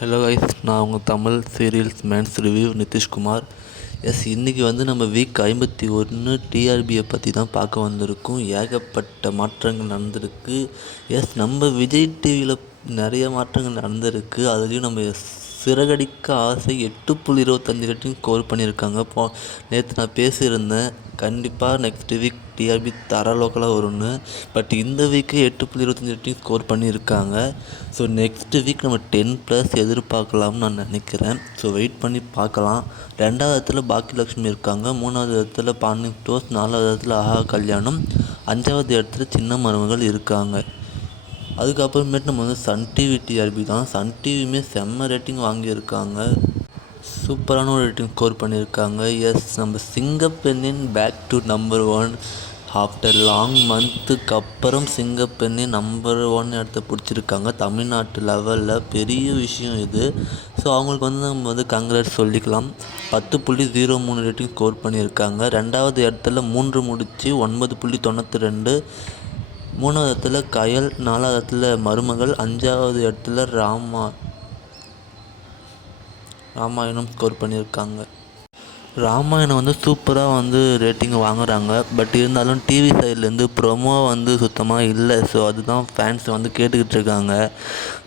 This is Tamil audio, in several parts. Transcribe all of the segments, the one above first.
ஹலோ கைஸ், நான் உங்கள் தமிழ் சீரியல்ஸ் மேன்ஸ் ரிவ்யூ நிதிஷ்குமார். இன்றைக்கி நம்ம வீக் 51 டிஆர்பியை பற்றி தான் பார்க்க வந்திருக்கோம். ஏகப்பட்ட மாற்றங்கள் நடந்திருக்கு. நம்ம விஜய் டிவியில் நிறைய மாற்றங்கள் நடந்திருக்கு. அதுலேயும் நம்ம சிறகடிக்க ஆசை 8.25 ரேட்டிங் ஸ்கோர் பண்ணியிருக்காங்க. நேற்று நான் பேசியிருந்தேன், கண்டிப்பாக நெக்ஸ்ட் வீக் டிஆர்பி தர லோக்கலாக வரும்னு. பட் இந்த வீக்கு 8.25 ரேட்டிங் ஸ்கோர் பண்ணியிருக்காங்க. ஸோ நெக்ஸ்ட் வீக் நம்ம 10+ எதிர்பார்க்கலாம்னு நான் நினைக்கிறேன். ஸோ வெயிட் பண்ணி பார்க்கலாம். 2வது இடத்துல பாக்கியலட்சுமி இருக்காங்க, 3வது இடத்துல பாண்டியன் ஸ்டோர்ஸ், 4வது இடத்துல ஆஹா கல்யாணம், 5வது இடத்துல சின்ன மருமகள் இருக்காங்க. அதுக்கப்புறமேட்டு நம்ம சன் டிவி டிஆர்பி தான். சன் டிவியுமே செம்ம ரேட்டிங் வாங்கியிருக்காங்க, சூப்பரான ஒரு ரேட்டிங் ஸ்கோர் பண்ணியிருக்காங்க. நம்ம சிங்கப்பெண்ணின் back to number 1 after long மந்த்துக்கு அப்புறம் சிங்கப்பெண்ணின் நம்பர் 1 இடத்த பிடிச்சிருக்காங்க. தமிழ்நாட்டு லெவலில் பெரிய விஷயம் இது. ஸோ அவங்களுக்கு நம்ம கங்க்ராட்ஸ் சொல்லிக்கலாம். 10.03 ரேட்டிங் ஸ்கோர் பண்ணியிருக்காங்க. 2வது இடத்துல 3 முடிச்சு 9.92. 3வது இடத்துல கயல், 4வது இடத்துல மருமகள், 5வது இடத்துல ராமாயணம் ஸ்கோர் பண்ணியிருக்காங்க. ராமாயணம் சூப்பராக ரேட்டிங் வாங்குகிறாங்க. பட் இருந்தாலும் டிவி சைட்லேருந்து ப்ரொமோ சுத்தமாக இல்லை. ஸோ அதுதான் ஃபேன்ஸ் கேட்டுக்கிட்டு இருக்காங்க.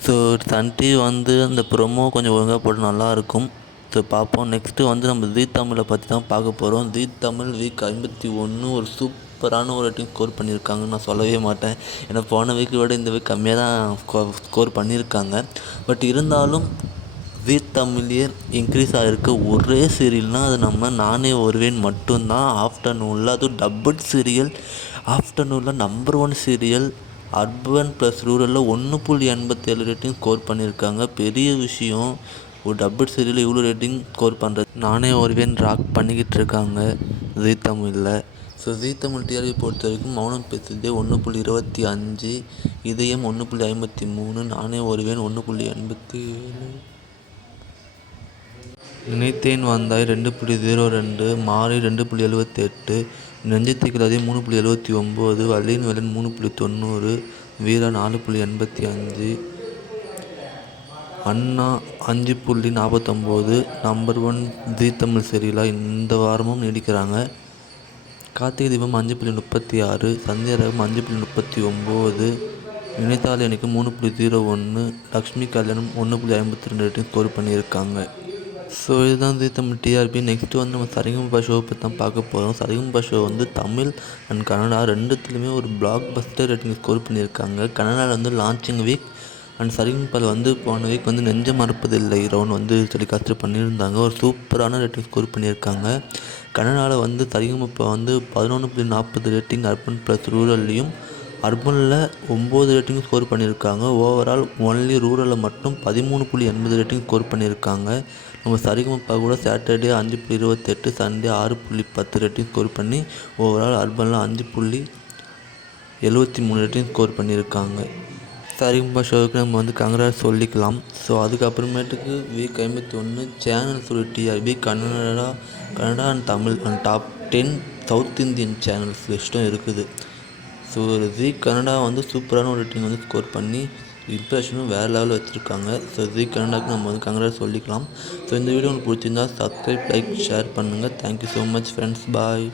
ஸோ சன் டிவி அந்த ப்ரொமோ கொஞ்சம் ஒழுங்காக போட்டு நல்லாயிருக்கும். ஸோ பார்ப்போம். நெக்ஸ்ட்டு நம்ம ஜீ தமிழை பற்றி தான் பார்க்க போகிறோம். ஜீ தமிழ் வீக் 51 ஒரு சூப்பரான ஒரு ரேட்டிங் ஸ்கோர் பண்ணியிருக்காங்கன்னு நான் சொல்லவே மாட்டேன். ஏன்னா போன வீக்கை விட இந்த வீக் கம்மியாக தான் ஸ்கோர் பண்ணியிருக்காங்க. பட் இருந்தாலும் ஜீ தமிழ்லேயே இன்க்ரீஸ் ஆகிருக்க ஒரே சீரியல்னால் அது நம்ம நானே வருவேன் மட்டும்தான். ஆஃப்டர்நூனில் அதுவும் டப்புட் சீரியல். ஆஃப்டர்நூனில் நம்பர் 1 சீரியல். அர்பன் ப்ளஸ் ரூரலில் 1.87 ரேட்டிங் ஸ்கோர் பண்ணியிருக்காங்க. பெரிய விஷயம். ஒரு டப்புட் சீரியல் இவ்வளோ ரேட்டிங் ஸ்கோர் பண்ணுறது. நானே வருவேன் ராக் பண்ணிக்கிட்டு இருக்காங்க ஜீ தமிழில். ஸோ ஜீ தமிழ் டிஆர்பி பொறுத்த வரைக்கும் மௌனம் பேசுதே 1.25, இதயம் 1.53, நானே வருவேன் 1.87, நினைத்தேன் வந்தாய் 2.02, மாறி 2.78, நெஞ்சத்திற்குள்ளதே 3.79, வள்ளியின் வேலன் 3.90, வீரா 4.85, அண்ணா 5.49. நம்பர் 1 ஜீ தமிழ் சீரியலாக இந்த வாரமும் நீடிக்கிறாங்க. கார்த்திகை தீபம் 5.36, சந்தியா ரகம் 5.39, நினைத்தால் எனக்கு 3.01, லக்ஷ்மி கல்யாணம் 1.52 ரேட்டிங் ஸ்கோர் பண்ணியிருக்காங்க. ஸோ இதுதான் ஜீ தமிழ் டிஆர்பி. நெக்ஸ்ட்டு நம்ம சரிகமபா ஷோவை பற்றி தான் பார்க்க போகிறோம். சரிகமபா ஷோ தமிழ் அண்ட் கன்னடா ரெண்டுத்துலேயுமே ஒரு பிளாக் பஸ்டர் ரேட்டிங் ஸ்கோர் பண்ணியிருக்காங்க. கன்னடாவில் லான்ச்சிங் வீக் அண்ட் சரிகமபாவில் போன வீக் நெஞ்ச மறப்பதில்லை ரவுண்ட் டெலிகாஸ்ட் பண்ணியிருந்தாங்க. ஒரு சூப்பரான ரேட்டிங் ஸ்கோர் பண்ணியிருக்காங்க. கன்னடாவில் சரிகமபா 11.40 ரேட்டிங் அர்பன் ப்ளஸ் ரூரல்லையும், அர்பனில் 9 ரேட்டிங் ஸ்கோர் பண்ணியிருக்காங்க. ஓவரால் ஒன்லி ரூரலில் மட்டும் 13.80 ரேட்டிங் ஸ்கோர் பண்ணியிருக்காங்க. நம்ம சரிகமபா கூட சாட்டர்டே 5.28, சண்டே 6.10 ரேட்டிங் ஸ்கோர் பண்ணி ஓவரால் அர்பனில் 5.73 ரேட்டிங் ஸ்கோர் பண்ணியிருக்காங்க. சரிகமபா ஷோவுக்கு நம்ம கங்க்ராட்ஸ் சொல்லிக்கலாம். ஸோ அதுக்கப்புறமேட்டுக்கு வீக் 51 சேனல் சொல்லி TRP Kannada and Tamil and top 10 south Indian channels லிஸ்ட்டும் இருக்குது. ஸோ ஜீ கன்னடா சூப்பரான ஒரு ரேட்டிங் ஸ்கோர் பண்ணி இம்ப்ரெஷனும் வேறு லெவலில் வச்சுருக்காங்க. ஸோ ஜீ கன்னடாவுக்கு நம்ம கங்க்ராட்ஸ் சொல்லிக்கலாம். ஸோ இந்த வீடியோ உங்களுக்கு பிடிச்சிருந்தா சப்ஸ்கிரைப், லைக், ஷேர் பண்ணுங்கள். Thank you so much friends. பாய்.